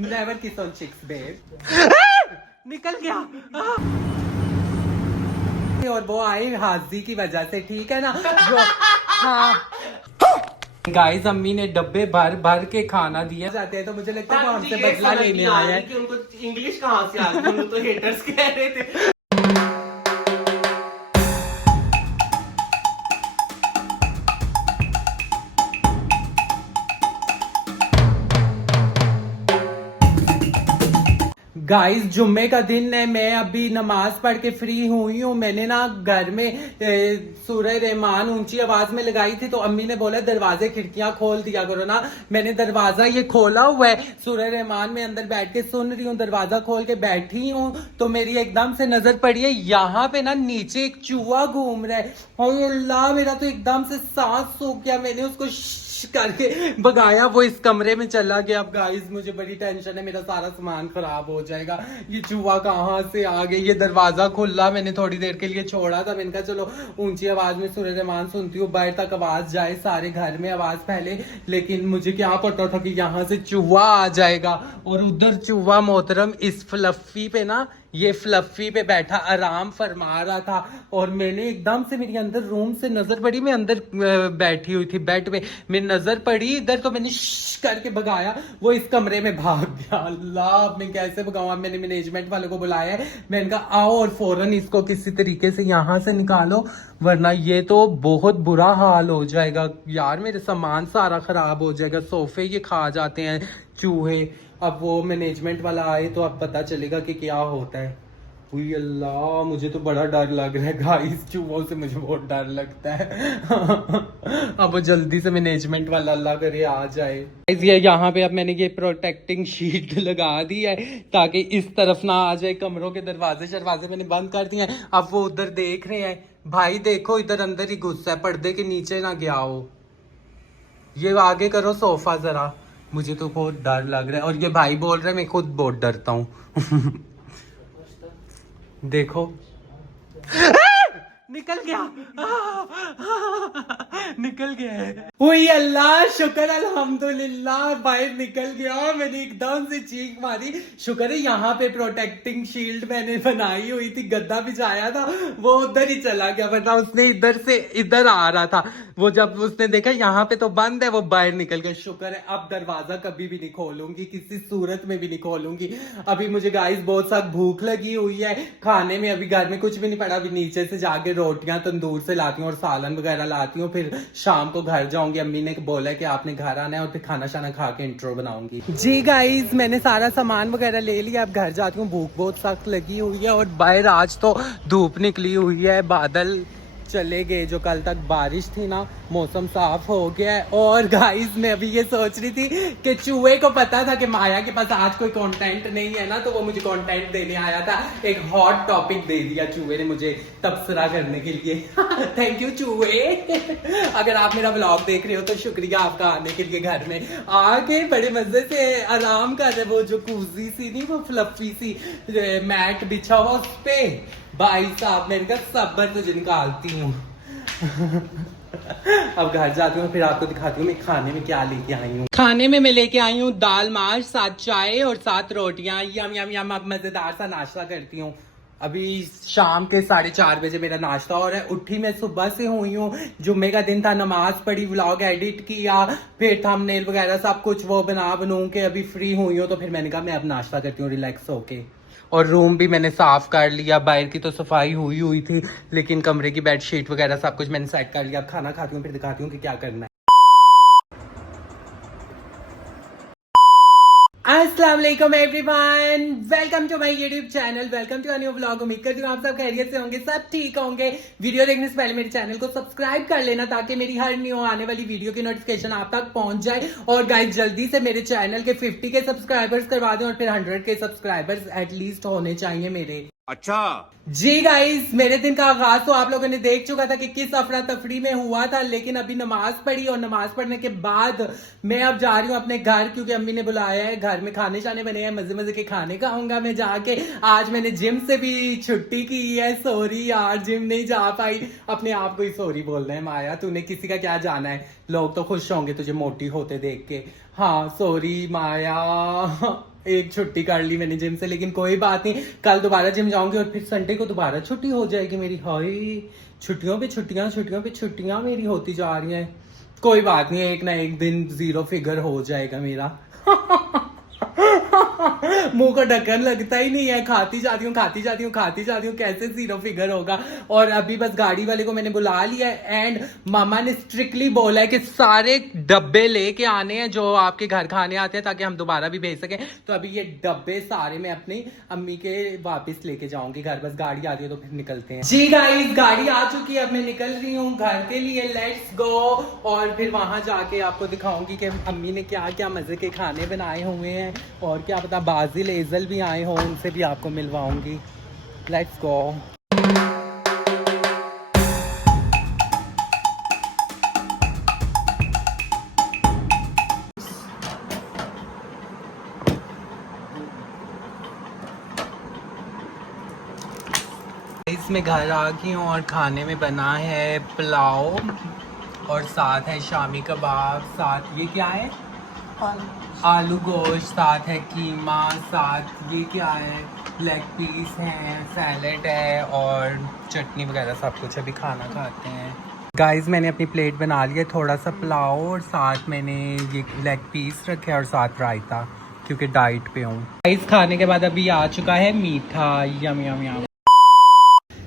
Never kiss on chicks, babe. निकल गया। और वो आई हाजी की वजह से, ठीक है ना। जो हाँ गाइस, अम्मी ने डब्बे भर भर के खाना दिया जाते हैं, तो मुझे लगता है वो हमसे बदला लेने आए हैं। कि उनको इंग्लिश कहाँ से आ गई, उनको तो हेटर्स कह रहे थे। गाइस, जुम्मे का दिन है, मैं अभी नमाज पढ़ के फ्री हुई हूँ। मैंने ना घर में सूरह रहमान ऊंची आवाज में लगाई थी, तो अम्मी ने बोला दरवाजे खिड़कियां खोल दिया करो ना। मैंने दरवाजा ये खोला हुआ है, सूरह रहमान में अंदर बैठ के सुन रही हूँ, दरवाजा खोल के बैठी हूँ, तो मेरी एकदम से नजर पड़ी है यहाँ पे ना नीचे एक चूहा घूम रहा है। और अल्लाह, मेरा तो एकदम से सांस सूख गया। मैंने उसको करके भगाया, वो इस कमरे में चला गया। अब गाइस, मुझे बड़ी टेंशन है, मेरा सारा सामान खराब हो जाएगा। ये चूहा कहाँ से आ गया? ये दरवाजा खुला, मैंने थोड़ी देर के लिए छोड़ा था। मैंने कहा चलो ऊंची आवाज में सूरह रहमान सुनती हूँ, बाहर तक आवाज जाए, सारे घर में आवाज फैले। लेकिन मुझे क्या पता था कि यहाँ से चूहा आ जाएगा। और उधर चूहा मोहतरम इस फ्लफी पे ना, ये फ्लफी पे बैठा आराम फरमा रहा था। और मैंने एकदम से, मेरी अंदर रूम से नजर पड़ी, मैं अंदर बैठी हुई थी बेड पे, मेरी नजर पड़ी इधर, तो मैंने करके भगाया, वो इस कमरे में भाग गया। अल्लाह, अब मैं कैसे भगाऊं? मैंने मैनेजमेंट वाले को बुलाया है, मैंने कहा आओ और फौरन इसको किसी तरीके से यहाँ से निकालो, वरना ये तो बहुत बुरा हाल हो जाएगा यार। मेरे सामान सारा खराब हो जाएगा, सोफे ये खा जाते हैं चूहे। अब वो मैनेजमेंट वाला आए तो अब पता चलेगा कि क्या होता है। हुई अल्लाह, मुझे तो बड़ा डर लग रहा है गाइस, चूहों से मुझे बहुत डर लगता है। अब वो जल्दी से मैनेजमेंट वाला अल्लाह करे आ जाए। ये यहाँ पे अब मैंने ये प्रोटेक्टिंग शीट लगा दी है, ताकि इस तरफ ना आ जाए। कमरों के दरवाजे शरवाजे मैंने बंद कर दिए हैं। अब वो उधर देख रहे हैं, भाई देखो इधर अंदर ही घुसा है, पर्दे के नीचे ना गया हो। ये आगे करो सोफा जरा, मुझे तो बहुत डर लग रहा है। और ये भाई बोल रहे हैं, मैं खुद बहुत डरता हूँ। देखो निकल गया। निकल गया है। ओए अल्लाह, शुक्र अल्हम्दुलिल्लाह, बाहर निकल गया। मैंने एकदम से चीख मारी। शुक्र है यहाँ पे प्रोटेक्टिंग शील्ड मैंने बनाई हुई थी, गद्दा बिछाया था, वो उधर ही चला गया, वरना उसने इधर से इधर आ रहा था। वो जब उसने देखा यहाँ पे तो बंद है, वो बाहर निकल गया। शुक्र है, अब दरवाजा कभी भी नहीं खोलूंगी, किसी सूरत में भी नहीं खोलूंगी। अभी मुझे गाइस बहुत सख्त भूख लगी हुई है, खाने में अभी घर में कुछ भी नहीं पड़ा। अभी नीचे से जाके रोटियां तंदूर से लाती हूँ और सालन वगैरह लाती हूँ, फिर शाम को घर जाऊंगी। अम्मी ने बोला है कि आपने घर आना है, और फिर खाना शाना खा के इंट्रो बनाऊंगी। जी गाइस, मैंने सारा सामान वगैरह ले लिया, अब घर जाती हूँ। भूख बहुत सख्त लगी हुई है, और बाहर आज तो धूप निकली हुई है, बादल चले गए। जो कल तक बारिश थी ना, मौसम साफ हो गया है। और गाइस, मैं अभी ये सोच रही थी कि चूहे को पता था कि माया के पास आज कोई कंटेंट नहीं है ना, तो वो मुझे कंटेंट देने आया था। एक हॉट टॉपिक दे दिया चूहे ने मुझे तबसरा करने के लिए। थैंक यू चूहे। अगर आप मेरा ब्लॉग देख रहे हो तो शुक्रिया आपका आने के लिए। घर में आके बड़े मजे से आराम कर रहे। वो जो कूजी सी नहीं, वो फ्लफी सी मैट बिछा हुआ उस पे, भाई साहब मैंने कहा सब्र तुझे निकालती हूँ। अब घर जाती हूँ, फिर आपको दिखाती हूँ मैं खाने में क्या लेके आई हूँ। खाने में मैं लेके आई हूँ दाल माश, 7 चाय और 7 रोटियां। यम यम यम। अब मजेदार सा नाश्ता करती हूँ। अभी शाम के 4:30 बजे मेरा नाश्ता हो रहा है। उठी मैं सुबह से हुई हूँ, जुम्मे का दिन था, नमाज पढ़ी, व्लॉग एडिट किया, फिर थंबनेल वगैरह सब कुछ वो बनू के अभी फ्री हुई हूँ। तो फिर मैंने कहा मैं अब नाश्ता करती हूँ रिलैक्स होके। और रूम भी मैंने साफ कर लिया, बाहर की तो सफाई हुई थी, लेकिन कमरे की बेडशीट वगैरह सब कुछ मैंने सेट कर लिया। अब खाना खाती हूँ, फिर दिखाती हूँ कि क्या करना है। अस्सलाम वालेकुम everyone, welcome to my YouTube channel, welcome to a new vlog. उम्मीद करती हूँ आप सब खैरियत से होंगे, सब ठीक होंगे। वीडियो देखने से पहले मेरे चैनल को सब्सक्राइब कर लेना, ताकि मेरी हर न्यू आने वाली वीडियो की नोटिफिकेशन आप तक पहुंच जाए। और गाइस, जल्दी से मेरे चैनल के 50 के सब्सक्राइबर्स करवा दें, और फिर 100 के सब्सक्राइबर्स एटलीस्ट होने चाहिए मेरे। अच्छा जी गाइस, मेरे दिन का आगाज तो आप लोगों ने देख चुका था कि किस अफरा तफरी में हुआ था, लेकिन अभी नमाज पढ़ी और नमाज पढ़ने के बाद मैं अब जा रही हूँ अपने घर, क्योंकि अम्मी ने बुलाया है। घर में खाने शाने बने हैं, मजे मजे के खाने खाऊंगा मैं जाके। आज मैंने जिम से भी छुट्टी की है। सॉरी यार, जिम नहीं जा पाई। अपने आप को ही सॉरी बोलना है माया, तूने किसी का क्या जाना है। लोग तो खुश होंगे तुझे मोटी होते देख के। हाँ सॉरी माया, एक छुट्टी कर ली मैंने जिम से, लेकिन कोई बात नहीं, कल दोबारा जिम जाऊंगी और फिर संडे को दोबारा छुट्टी हो जाएगी मेरी। हाय, छुट्टियों पे छुट्टियां, छुट्टियों पे छुट्टियां मेरी होती जा रही हैं। कोई बात नहीं, एक ना एक दिन जीरो फिगर हो जाएगा मेरा। मुंह को ढक्कन लगता ही नहीं है, खाती जाती हूँ खाती जाती हूँ खाती जाती हूँ, कैसे जीरो फिगर होगा। और अभी बस गाड़ी वाले को मैंने बुला लिया है एंड मामा ने स्ट्रिक्टली बोला है कि सारे डब्बे लेके आने हैं जो आपके घर खाने आते हैं, ताकि हम दोबारा भी भेज सकें। तो अभी ये डब्बे सारे मैं अपनी अम्मी के वापस लेके जाऊंगी घर। बस गाड़ी आती है तो फिर निकलते हैं। जी गाइस, गाड़ी आ चुकी है, अब मैं निकल रही हूँ घर के लिए। Let's go. और फिर वहां जाके आपको दिखाऊंगी कि अम्मी ने क्या क्या मजे के खाने बनाए हुए हैं, और क्या पता बाजिल एजल भी आए हों, उनसे भी आपको मिलवाऊंगी। Let's go. इसमें घर आ गई हूँ और खाने में बना है पुलाव और साथ है शामी कबाब, साथ ये क्या है, आलू गोश्त, साथ है कीमा, साथ ये क्या है, लेग पीस है, सैलेड है और चटनी वगैरह सब कुछ। अभी खाना खाते हैं गाइस। मैंने अपनी प्लेट बना ली है, थोड़ा सा पुलाव और साथ मैंने ये लेग पीस रखे और साथ रायता, क्योंकि डाइट पे हूँ गाइस। खाने के बाद अभी आ चुका है मीठा। यम यम यम।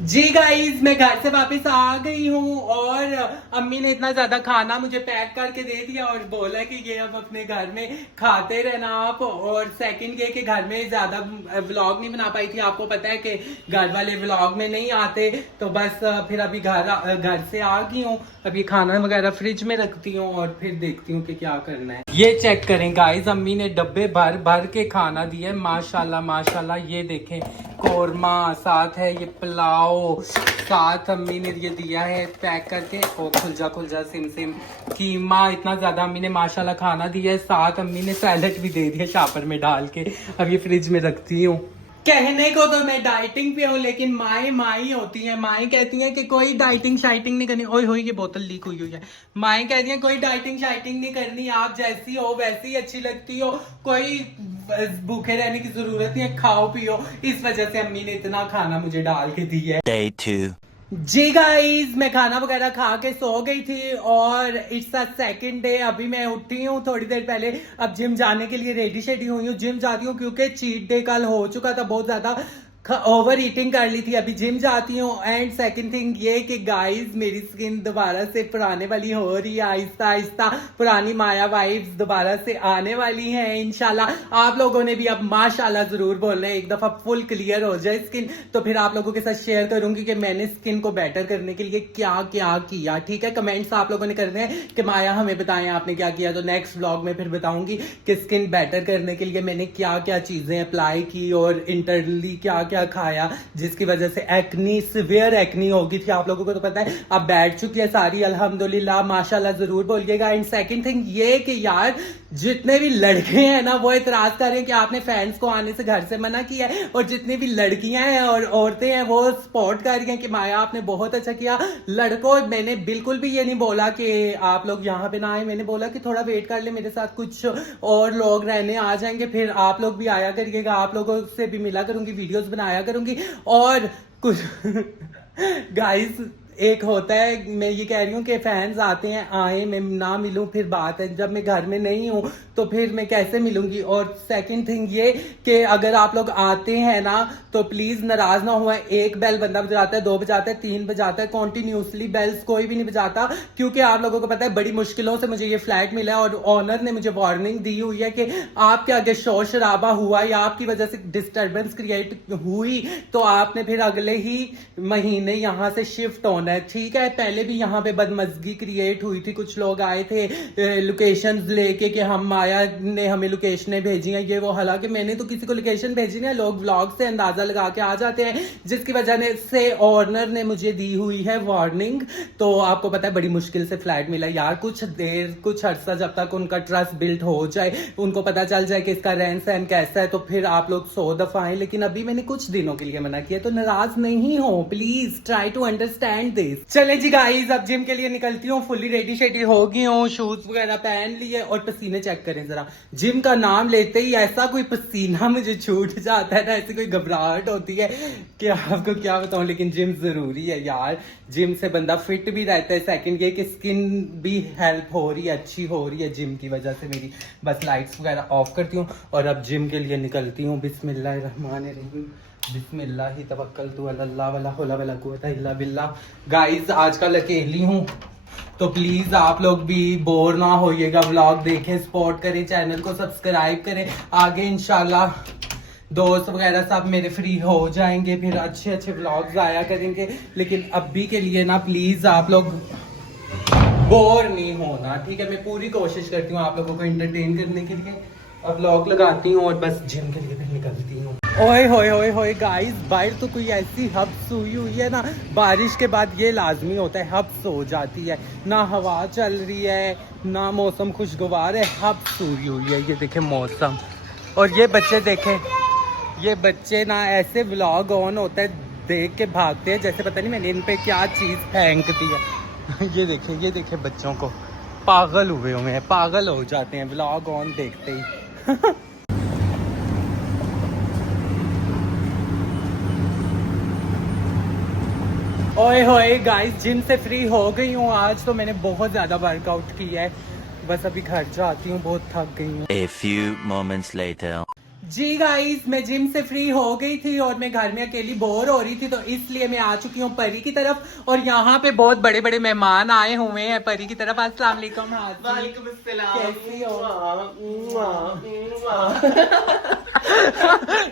जी गाइस, मैं घर से वापस आ गई हूँ और अम्मी ने इतना ज्यादा खाना मुझे पैक करके दे दिया और बोला कि ये अब अपने घर में खाते रहना आप। और सेकंड ये कि घर में ज्यादा व्लॉग नहीं बना पाई थी, आपको पता है कि घर वाले व्लॉग में नहीं आते, तो बस फिर अभी घर से आ गई हूँ। अभी खाना वगैरह फ्रिज में रखती हूँ और फिर देखती हूँ कि क्या करना है। ये चेक करें गाइस, अम्मी ने डब्बे भर भर के खाना दिया है, माशाल्लाह माशाल्लाह। ये देखें, कोरमा, साथ है ये पुलाव, साथ अम्मी ने ये दिया है पैक करके, ओ खुल जा सिम सिम, कीमा। इतना ज्यादा अम्मी ने माशाल्लाह खाना दिया है। साथ अम्मी ने सैलेड भी दे दिया शॉपर में डाल के। अब ये फ्रिज में रखती हूँ। कहने को तो मैं डाइटिंग पे हूँ, लेकिन माई होती है। माई कहती है कि कोई डाइटिंग शाइटिंग नहीं करनी। ओए होए, ये बोतल लीक हुई है। माई कहती है कोई डाइटिंग शाइटिंग नहीं करनी, आप जैसी हो वैसी अच्छी लगती हो, कोई भूखे रहने की जरूरत नहीं है, खाओ पियो। इस वजह से अम्मी ने इतना खाना मुझे डाल के दिया है। Day 2 जी गाइस, मैं खाना वगैरह खा के सो गई थी और इट्स अ सेकंड डे। अभी मैं उठी हूँ थोड़ी देर पहले, अब जिम जाने के लिए रेडी शेडी हुई हूँ। जिम जाती हूँ क्योंकि चीट डे कल हो चुका था, बहुत ज्यादा ओवर ईटिंग कर ली थी। अभी जिम जाती हूँ। एंड सेकंड थिंग ये कि गाइस, मेरी स्किन दोबारा से पुराने वाली हो रही है, आहिस्ता आहिस्ता पुरानी माया वाइब्स दोबारा से आने वाली हैं इंशाल्लाह। आप लोगों ने भी अब माशाल्लाह जरूर बोलना है, एक दफा फुल क्लियर हो जाए स्किन, तो फिर आप लोगों के साथ शेयर करूंगी कि मैंने स्किन को बेटर करने के लिए क्या क्या किया। ठीक है, कमेंट्स आप लोगों ने करने हैं कि माया हमें बताएं आपने क्या किया, तो नेक्स्ट व्लॉग में फिर बताऊंगी कि स्किन बेटर करने के लिए मैंने क्या क्या चीजें अप्लाई की और इंटरनली क्या क्या खाया, जिसकी वजह से एक्नी, सिवियर एक्नी हो गई थी। आप लोगों को तो पता है, अब बैठ चुकी है सारी अल्हम्दुलिल्लाह, माशाल्लाह जरूर बोलिएगा। एंड सेकंड थिंग ये कि यार, जितने भी लड़के हैं ना वो इतराज कर रहे हैं कि आपने फैंस को आने से घर से मना किया है, और जितनी भी लड़कियां हैं और औरतें हैं वो सपोर्ट कर रही हैं कि माया आपने बहुत अच्छा किया। लड़कों, मैंने बिल्कुल भी ये नहीं बोला कि आप लोग यहाँ पे ना आए, मैंने बोला कि थोड़ा वेट कर ले, मेरे साथ कुछ और लोग रहने आ जाएंगे, फिर आप लोग भी आया करिएगा, आप लोगों से भी मिला करूंगी, वीडियोस बनाया करूंगी। और कुछ गाइस, एक होता है, मैं ये कह रही हूँ कि फैंस आते हैं, आए, मैं ना मिलूं फिर बात है, जब मैं घर में नहीं हूँ तो फिर मैं कैसे मिलूंगी। और सेकंड थिंग ये कि अगर आप लोग आते हैं ना तो प्लीज नाराज ना हुआ। एक बेल बंदा बजाता है, 2 बजाता है, 3 बजाता है, कॉन्टिन्यूसली बेल्स कोई भी नहीं बजाता, क्योंकि आप लोगों को पता है बड़ी मुश्किलों से मुझे ये फ्लैट मिला है और ऑनर ने मुझे वार्निंग दी हुई है कि आपके आगे शोर शराबा हुआ या आपकी वजह से डिस्टर्बेंस क्रिएट हुई तो आपने फिर अगले ही महीने यहाँ से शिफ्ट होना होना है, ठीक है। पहले भी यहाँ पे बदमजगी क्रिएट हुई थी, कुछ लोग आए थे लोकेशंस लेके कि हम माया ने हमें लोकेशनें भेजी हैं ये वो, हालांकि मैंने तो किसी को लोकेशन भेजी नहीं है, लोग व्लॉग से अंदाजा लगा के आ जाते हैं, जिसकी वजह से ऑनर ने मुझे दी हुई है वार्निंग। तो आपको पता है बड़ी मुश्किल से फ्लैट मिला यार, कुछ अर्सा जब तक उनका ट्रस्ट बिल्ड हो जाए, उनको पता चल जाए कि इसका रहन सहन कैसा है, तो फिर आप लोग 100 दफा आए। लेकिन अभी मैंने कुछ दिनों के लिए मना किया, तो नाराज नहीं हो, please try to understand this. चले जी गाइस, अब जिम के लिए निकलती हूँ, फुल्ली रेडी शेडी हो गई हूँ, शूज वगैरह पहन लिए, और पसीने चेक करें जरा। जिम का नाम लेते ही ऐसा कोई पसीना मुझे छूट जाता है ना, ऐसी कोई घबराहट होती है कि आपको क्या बताऊं। लेकिन जिम जरूरी है यार, जिम से बंदा फिट भी रहता है। सेकंड ये कि स्किन भी हेल्प हो रही है, अच्छी हो रही है जिम की वजह से मेरी। बस लाइट्स वगैरह ऑफ करती हूँ और अब जिम के लिए निकलती हूँ। बिस्मिल्लाहिर्रहमानिर्रहीम, बिस्मिल्लाहि तवक्कलतु अल्लाह वला हौला वला कुव्वता इल्ला बिल्लाह। गाइस आजकल अकेली हूँ, तो प्लीज आप लोग भी बोर ना होइएगा, व्लॉग देखें, सपोर्ट करें, चैनल को सब्सक्राइब करें। आगे इंशाल्लाह दोस्त वगैरह सब मेरे फ्री हो जाएंगे, फिर अच्छे अच्छे व्लॉग्स आया करेंगे। लेकिन अभी के लिए ना प्लीज आप लोग बोर नहीं होना, ठीक है। मैं पूरी कोशिश करती हूँ आप लोगों को एंटरटेन करने के लिए। अब व्लॉग लगाती हूँ और बस जिम के लिए फिर निकलती हूँ। ओए होए होए होए गाइस, बाहर तो कोई ऐसी हब्स हुई है ना, बारिश के बाद ये लाजमी होता है, हब्स हो जाती है। ना हवा चल रही है, ना मौसम खुशगवार है, हब्स हुई है। ये देखे मौसम, और ये बच्चे देखे, ये बच्चे ना ऐसे व्लॉग ऑन होता है देख के भागते हैं जैसे पता नहीं मैंने इन पे क्या चीज फेंक दी है। ये देखे बच्चों को, पागल हुए हैं, पागल हो जाते हैं व्लॉग ऑन देखते ही। ओए होए गाइस, जिम से फ्री हो गई हूँ। आज तो मैंने बहुत ज्यादा वर्कआउट किया है, बस अभी घर जाती हूँ, बहुत थक गई हूँ। A few moments later. जी गाइस, मैं जिम से फ्री हो गई थी और मैं घर में अकेली बोर हो रही थी, तो इसलिए मैं आ चुकी हूँ परी की तरफ। और यहाँ पे बहुत बड़े बड़े मेहमान आए हुए हैं परी की तरफ। अस्सलाम वालेकुम। वालेकुम अस्सलाम। कैसी हो?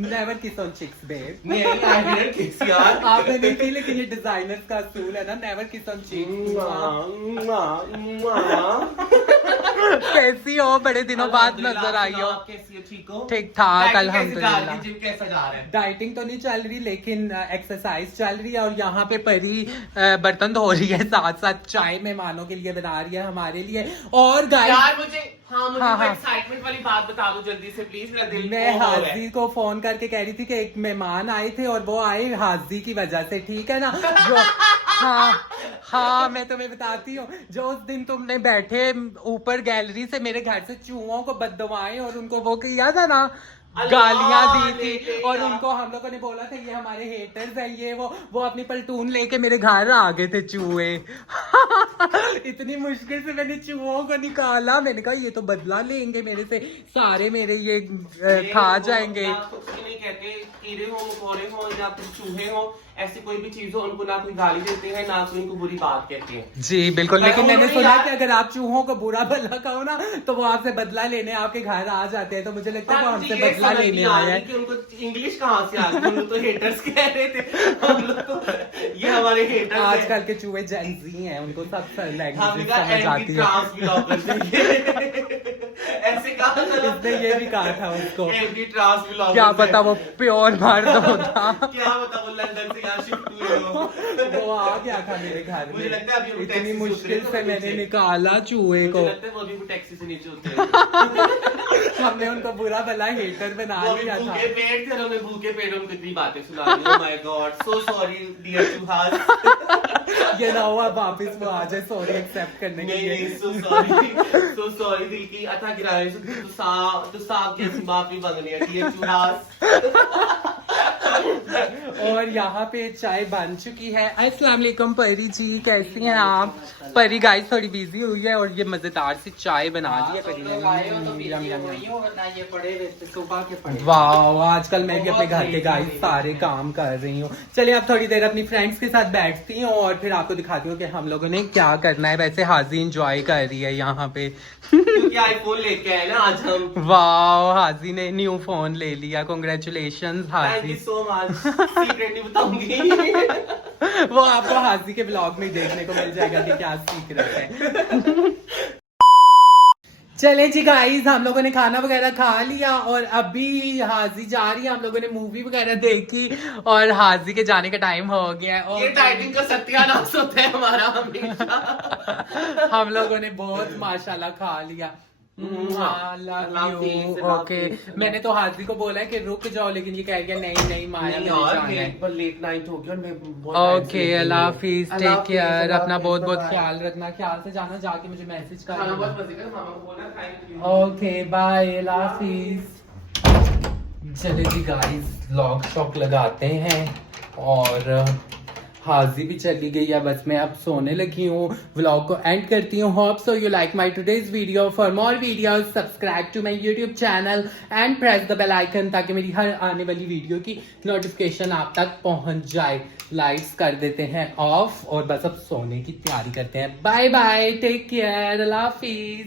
Never kiss on chicks babe. नहीं, I didn't kiss यार। आपने नहीं की, लेकिन ये डिजाइनर का असूल है ना, नेवर किस ऑन चिक्स। कैसी हो? बड़े दिनों बाद नजर आई हो। आप कैसी हो? ठीक हो? ठीक ठाक, डाइटिंग कैसे जा रही अल्हम्दुलिल्लाह। है? जिम कैसा जा रहा है? डाइटिंग तो नहीं चल रही, लेकिन एक्सरसाइज चल रही है। और यहाँ पे परी बर्तन धो रही है, साथ साथ चाय मेहमानों के लिए बना रही है, हमारे लिए। और गाइस यार मुझे वो हाँ। एक्साइटमेंट वाली बात बता दो जल्दी से प्लीज, मेरा दिल मैं हो रहा है। हाजी को फोन करके कह रही थी कि एक मेहमान आए थे और वो आए हाजी की वजह से, ठीक है ना। जो हाँ मैं तुम्हें बताती हूँ, जो उस दिन तुमने बैठे ऊपर गैलरी से मेरे घर से चूहों को बददुआएं और उनको वो किया था ना, गालियां दी थी, और उनको हम लोगों ने बोला था ये हमारे हेटर्स हैं, ये वो अपनी पलटून लेके मेरे घर आ गए थे चूहे। इतनी मुश्किल से मैंने चूहों को निकाला, मैंने कहा ये तो बदला लेंगे मेरे से, सारे मेरे ये खा जाएंगे। कुछ भी नहीं कहते, कीड़े हो, मकोड़े हो या फिर चूहे हो, ऐसी कोई भी चीज हो, उनको ना कोई गाली देते हैं, ना कोई उनको बुरी बात कहते हैं। जी बिल्कुल, लेकिन मैंने उन्होंने सुना यार- कि अगर आप चूहों को बुरा भला कहो ना, तो वो आपसे बदला लेने आपके घर आ जाते हैं। तो मुझे लगता है वो हमसे बदला लेने आए हैं। कि उनको इंग्लिश कहाँ से आ गई? हम लोग तो हेटर्स कह रहे थे, हम लोग तो ये हमारे हेटर्स हैं। आजकल के चूहे जेंजी हैं, उनको सब लैंग्वेज हमने कहा समझ आती है। ट्रांस ब्लॉगर चाहिए। ऐसे कहा था, इसने ये भी कहा था उसको, एंटी ट्रांस ब्लॉगर। क्या पता वो प्योर मर्द होता। क्या पता वो लंदन से यहाँ शिफ्ट हुए हो। वो आ गया था मेरे घर मुझे लगता है अभी में, वो इतनी टैक्सी से मुश्किल उतरे से तो मैंने नीचे। निकाला चूहे को। मुझे लगता है वो अभी टैक्सी से नीचे उतरे। हमने उनको बुरा भला हेटर बना वो अभी लिया था। भूखे पेट थे, उन्होंने भूखे पेट उनको इतनी बातें सुना दी। Oh my god, so sorry dear चूहास। ये ना हुआ वापिस वो आ जाए सॉरी एक्सेप्ट करने के नहीं लिए। सो सॉरी दिल की अथा गिराए तो साफ कैसी माफी मांगनी है डियर चूहास। और यहाँ पे चाय बन चुकी है। अस्सलाम वालेकुम परी जी, कैसी हैं आप? परी गाइस थोड़ी बिजी हुई है और ये मजेदार सी चाय बना दी है परी ने। वाह, आजकल मैं भी अपने घर के गाइस सारे काम कर रही हूँ। चलिए अब थोड़ी देर अपनी फ्रेंड्स के साथ बैठती हूँ और फिर आपको दिखाती हूँ कि हम लोगों ने क्या करना है। वैसे हाजी इंजॉय कर रही है यहाँ पे। क्योंकि आईफोन लेके आए ना आज हम। वाह, हाजी ने न्यू फोन ले लिया, congratulations thank Haji. You so much. Secret नहीं बताऊंगी। वो आपको हाजी के ब्लॉग में देखने को मिल जाएगा कि क्या सीक्रेट है। चले जी गाइस, हम लोगों ने खाना वगैरह खा लिया और अभी हाजी जा रही है। हम लोगों ने मूवी वगैरह देखी और हाजी के जाने का टाइम हो गया है। और ये डाइटिंग का सत्यानाश होता है हमारा हमेशा। हम लोगों ने बहुत माशाल्लाह खा लिया। ओके, मैंने तो हाजी को बोला है कि रुक जाओ, लेकिन ये कह गया नहीं नहीं माया मुझे जाना है। लेट नाइट हो गया और मैं ओके, अल्लाह हाफिज, टेक केयर, अपना बहुत बहुत ख्याल रखना, ख्याल से जाना, जाके मुझे मैसेज कर खाना देना। बहुत मजे का, मामा को बोलना थैंक यू। ओके बाय, अल्लाह हाफिज। चले जी गाइस, व्लॉग शॉक लगाते हैं और हाजी भी चली गई है, बस मैं अब सोने लगी हूँ। व्लॉग को एंड करती हूँ। Hope so you like my today's video. For more videos subscribe to my YouTube channel and press the bell icon, ताकि मेरी हर आने वाली वीडियो की नोटिफिकेशन आप तक पहुंच जाए। लाइट्स कर देते हैं ऑफ और बस अब सोने की तैयारी करते हैं। बाय बाय, टेक केयर, अल्लाह हाफिज।